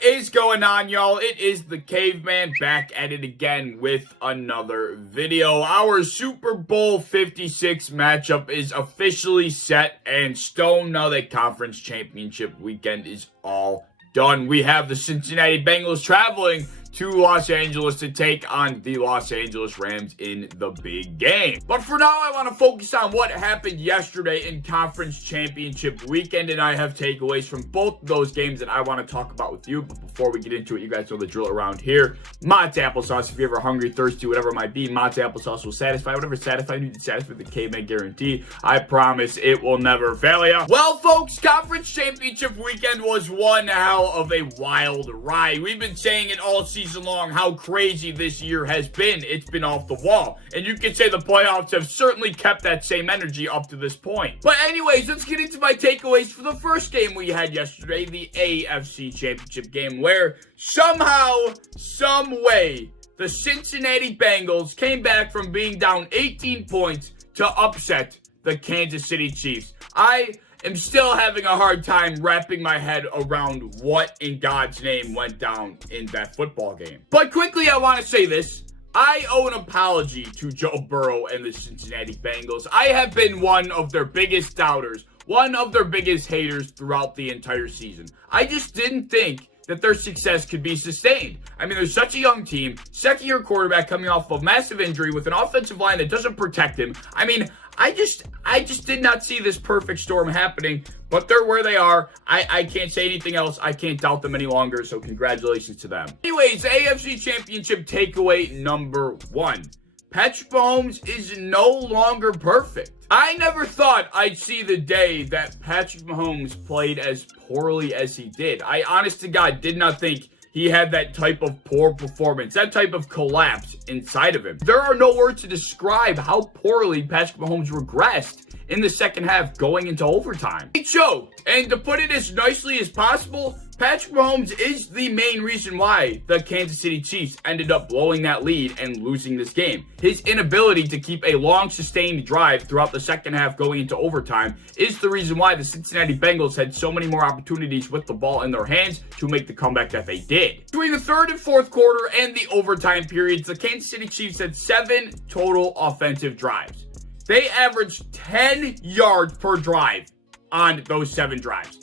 What is going on, y'all? It is the Caveman back at it again with another video. Our Super Bowl 56 matchup is officially set and stone now that conference championship weekend is all done. We have the Cincinnati Bengals traveling to Los Angeles to take on the Los Angeles Rams in the big game. But for now, I want to focus on what happened yesterday in conference championship weekend, and I have takeaways from both of those games that I want to talk about with you. But before we get into it, you guys know the drill around here. Mott's applesauce. If you're ever hungry, thirsty, whatever it might be, Mott's applesauce will satisfy. Whatever satisfies you, satisfy the Caveman guarantee. I promise it will never fail you. Well, folks, conference championship weekend was one hell of a wild ride. We've been saying it all season long how crazy this year has been. It's been off the wall, and you can say the playoffs have certainly kept that same energy up to this point. But anyways, let's get into my takeaways for the first game we had yesterday, the AFC championship game, where somehow, some way, the Cincinnati Bengals came back from being down 18 points to upset the Kansas City Chiefs. I am still having a hard time wrapping my head around what in God's name went down in that football game. But quickly, I want to say this. I owe an apology to Joe Burrow and the Cincinnati Bengals. I have been one of their biggest doubters, one of their biggest haters throughout the entire season. I just didn't think that their success could be sustained. I mean, they're such a young team, second-year quarterback coming off of a massive injury with an offensive line that doesn't protect him. I mean, I just did not see this perfect storm happening, but they're where they are. I can't say anything else. I can't doubt them any longer, so congratulations to them. Anyways, AFC Championship takeaway number 1. Patrick Mahomes is no longer perfect. I never thought I'd see the day that Patrick Mahomes played as poorly as he did. I, honest to God, did not think he had that type of poor performance, that type of collapse inside of him. There are no words to describe how poorly Patrick Mahomes regressed in the second half going into overtime. He choked, and to put it as nicely as possible, Patrick Mahomes is the main reason why the Kansas City Chiefs ended up blowing that lead and losing this game. His inability to keep a long, sustained drive throughout the second half going into overtime is the reason why the Cincinnati Bengals had so many more opportunities with the ball in their hands to make the comeback that they did. Between the third and fourth quarter and the overtime periods, the Kansas City Chiefs had 7 total offensive drives. They averaged 10 yards per drive on those 7 drives.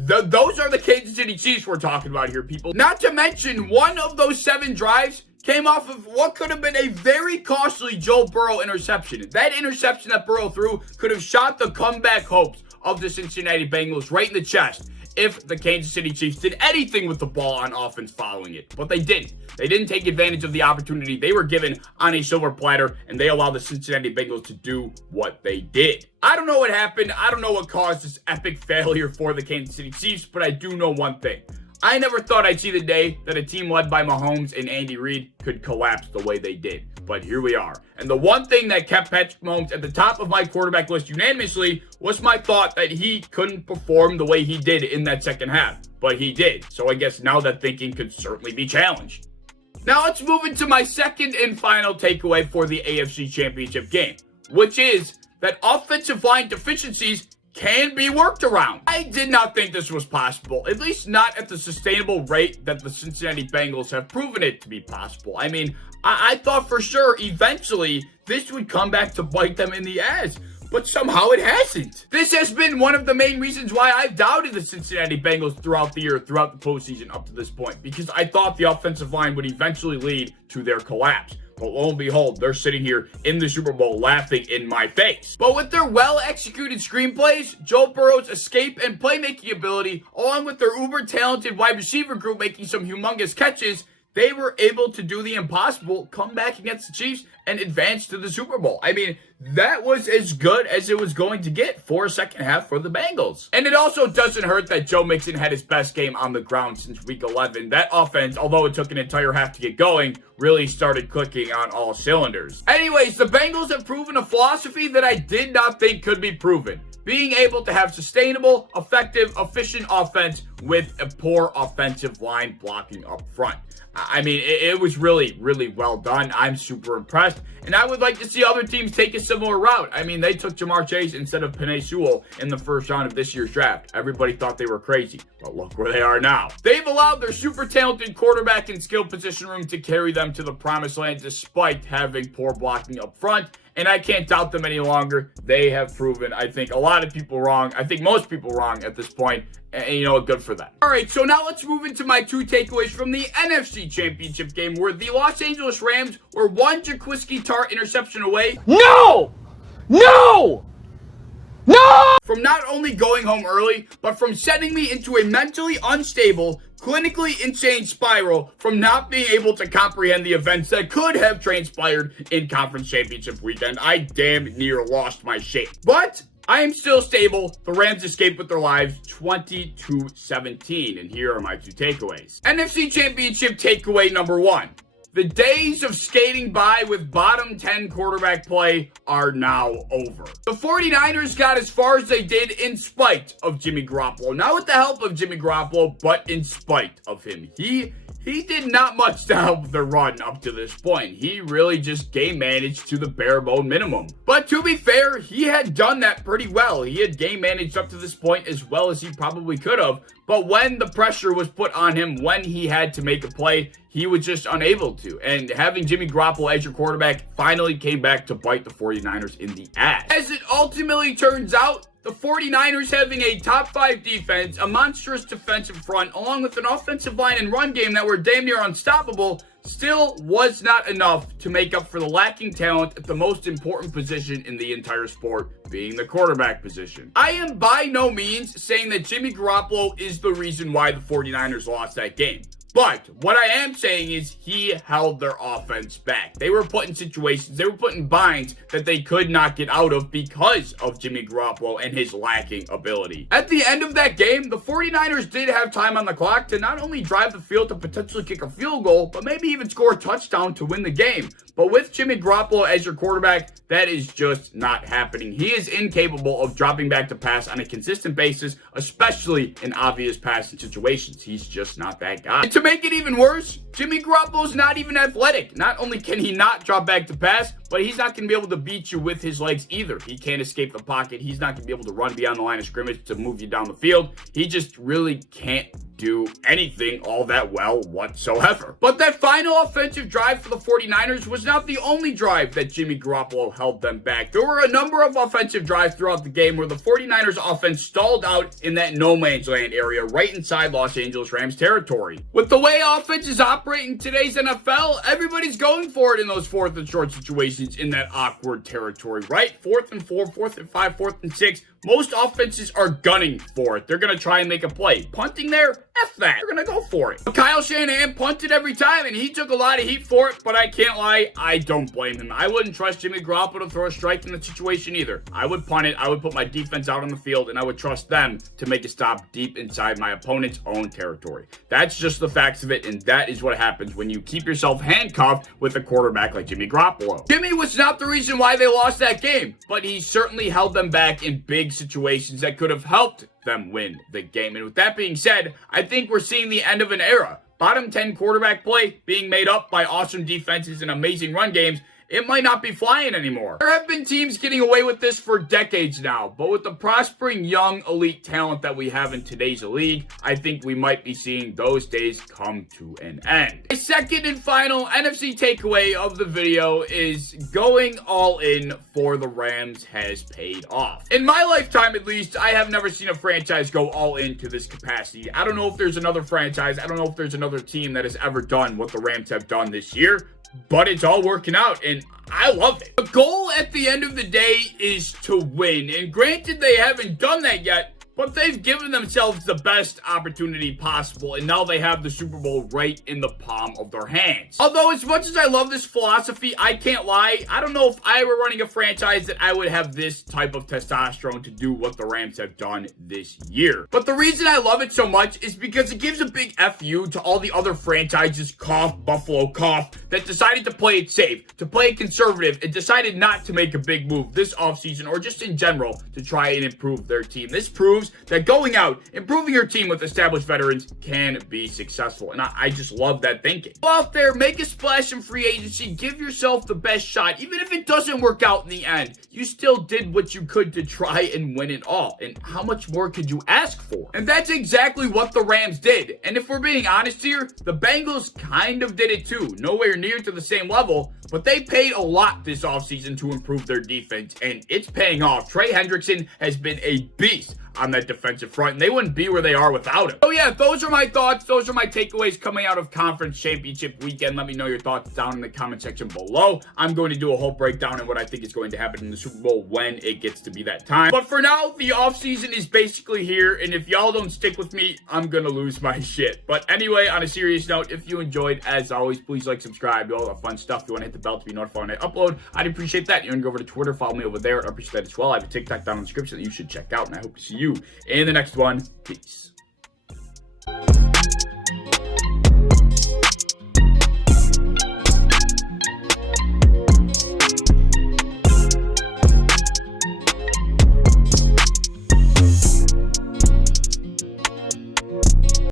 Those are the Kansas City Chiefs we're talking about here, people. Not to mention, one of those 7 drives came off of what could have been a very costly Joe Burrow interception. That interception that Burrow threw could have shot the comeback hopes of the Cincinnati Bengals right in the chest if the Kansas City Chiefs did anything with the ball on offense following it. But they didn't. They didn't take advantage of the opportunity they were given on a silver platter, and they allowed the Cincinnati Bengals to do what they did. I don't know what happened. I don't know what caused this epic failure for the Kansas City Chiefs, but I do know one thing. I never thought I'd see the day that a team led by Mahomes and Andy Reid could collapse the way they did. But here we are. And the one thing that kept Patrick Mahomes at the top of my quarterback list unanimously was my thought that he couldn't perform the way he did in that second half. But he did. So I guess now that thinking could certainly be challenged. Now let's move into my second and final takeaway for the AFC Championship game, which is that offensive line deficiencies can be worked around. I did not think this was possible, at least not at the sustainable rate that the Cincinnati Bengals have proven it to be possible. I mean, I thought for sure eventually this would come back to bite them in the ass, but somehow it hasn't. This has been one of the main reasons why I've doubted the Cincinnati Bengals throughout the year, throughout the postseason up to this point, because I thought the offensive line would eventually lead to their collapse. But lo and behold, they're sitting here in the Super Bowl laughing in my face. But with their well-executed screenplays, Joe Burrow's escape and playmaking ability, along with their uber-talented wide receiver group making some humongous catches, they were able to do the impossible, come back against the Chiefs, and advance to the Super Bowl. I mean, that was as good as it was going to get for a second half for the Bengals. And it also doesn't hurt that Joe Mixon had his best game on the ground since week 11. That offense, although it took an entire half to get going, really started clicking on all cylinders. Anyways, the Bengals have proven a philosophy that I did not think could be proven. Being able to have sustainable, effective, efficient offense with a poor offensive line blocking up front. I mean, it was really, really well done. I'm super impressed. And I would like to see other teams take a similar route. I mean, they took Jamar Chase instead of Penei Sewell in the first round of this year's draft. Everybody thought they were crazy, but look where they are now. They've allowed their super talented quarterback and skill position room to carry them to the promised land despite having poor blocking up front. And I can't doubt them any longer. They have proven, I think, a lot of people wrong. I think most people wrong at this point. And you know, good for them. All right, so now let's move into my 2 takeaways from the NFC Championship game, where the Los Angeles Rams were one Jaquiski Tart interception away. No! No! No! From not only going home early, but from sending me into a mentally unstable, clinically insane spiral from not being able to comprehend the events that could have transpired in Conference Championship weekend. I damn near lost my shape. But I am still stable. The Rams escaped with their lives 22-17. And here are my 2 takeaways. NFC Championship takeaway number 1. The days of skating by with bottom 10 quarterback play are now over. The 49ers got as far as they did in spite of Jimmy Garoppolo. Not with the help of Jimmy Garoppolo, but in spite of him. He did not much to help the run up to this point. He really just game managed to the bare bone minimum. But to be fair, he had done that pretty well. He had game managed up to this point as well as he probably could have. But when the pressure was put on him, when he had to make a play, he was just unable to. And having Jimmy Garoppolo as your quarterback finally came back to bite the 49ers in the ass. As it ultimately turns out, the 49ers having a top 5 defense, a monstrous defensive front, along with an offensive line and run game that were damn near unstoppable, still was not enough to make up for the lacking talent at the most important position in the entire sport, being the quarterback position. I am by no means saying that Jimmy Garoppolo is the reason why the 49ers lost that game. But what I am saying is he held their offense back. They were put in situations, they were put in binds that they could not get out of because of Jimmy Garoppolo and his lacking ability. At the end of that game, the 49ers did have time on the clock to not only drive the field to potentially kick a field goal, but maybe even score a touchdown to win the game. But with Jimmy Garoppolo as your quarterback, that is just not happening. He is incapable of dropping back to pass on a consistent basis, especially in obvious passing situations. He's just not that guy. And to make it even worse, Jimmy Garoppolo's not even athletic. Not only can he not drop back to pass, but he's not going to be able to beat you with his legs either. He can't escape the pocket. He's not going to be able to run beyond the line of scrimmage to move you down the field. He just really can't do anything all that well whatsoever. But that final offensive drive for the 49ers was not the only drive that Jimmy Garoppolo held them back. There were a number of offensive drives throughout the game where the 49ers offense stalled out in that no man's land area right inside Los Angeles Rams territory. With the way offenses operate in today's NFL, everybody's going for it in those 4th and short situations in that awkward territory, right? 4th and 4, 4th and 5, 4th and 6. Most offenses are gunning for it. They're going to try and make a play. Punting there? F that. They're going to go for it. But Kyle Shanahan punted every time, and he took a lot of heat for it, but I can't lie, I don't blame him. I wouldn't trust Jimmy Garoppolo to throw a strike in the situation either. I would punt it. I would put my defense out on the field, and I would trust them to make a stop deep inside my opponent's own territory. That's just the facts of it, and that is what happens when you keep yourself handcuffed with a quarterback like Jimmy Garoppolo. Jimmy was not the reason why they lost that game, but he certainly held them back in big situations that could have helped them win the game. And with that being said, I think we're seeing the end of an era. Bottom 10 quarterback play being made up by awesome defenses and amazing run games. It might not be flying anymore. There have been teams getting away with this for decades now, but with the prospering young elite talent that we have in today's league, I think we might be seeing those days come to an end. The second and final NFC takeaway of the video is going all in for the Rams has paid off. In my lifetime, at least, I have never seen a franchise go all in to this capacity. I don't know if there's another franchise, I don't know if there's another team that has ever done what the Rams have done this year, but it's all working out, and I love it. The goal at the end of the day is to win, and granted they haven't done that yet, but they've given themselves the best opportunity possible, and now they have the Super Bowl right in the palm of their hands. Although, as much as I love this philosophy, I can't lie, I don't know if I were running a franchise that I would have this type of testosterone to do what the Rams have done this year. But the reason I love it so much is because it gives a big FU to all the other franchises, cough, Buffalo, cough, that decided to play it safe, to play it conservative, and decided not to make a big move this offseason or just in general to try and improve their team. This proves proves that going out, improving your team with established veterans can be successful. And I just love that thinking. Go out there, make a splash in free agency, give yourself the best shot. Even if it doesn't work out in the end, you still did what you could to try and win it all. And how much more could you ask for? And that's exactly what the Rams did. And if we're being honest here, the Bengals kind of did it too. Nowhere near to the same level, but they paid a lot this offseason to improve their defense, and it's paying off. Trey Hendrickson has been a beast on that defensive front, and they wouldn't be where they are without him. So yeah, those are my thoughts. Those are my takeaways coming out of Conference Championship weekend. Let me know your thoughts down in the comment section below. I'm going to do a whole breakdown of what I think is going to happen in the Super Bowl when it gets to be that time. But for now, the offseason is basically here, and if y'all don't stick with me, I'm gonna lose my shit. But anyway, on a serious note, if you enjoyed, as always, please like, subscribe, do all that fun stuff. If you want to hit the bell to be notified when I upload, I'd appreciate that. You want to go over to Twitter, follow me over there. I'd appreciate that as well. I have a TikTok down in the description that you should check out, and I hope to see you in the next one. Peace.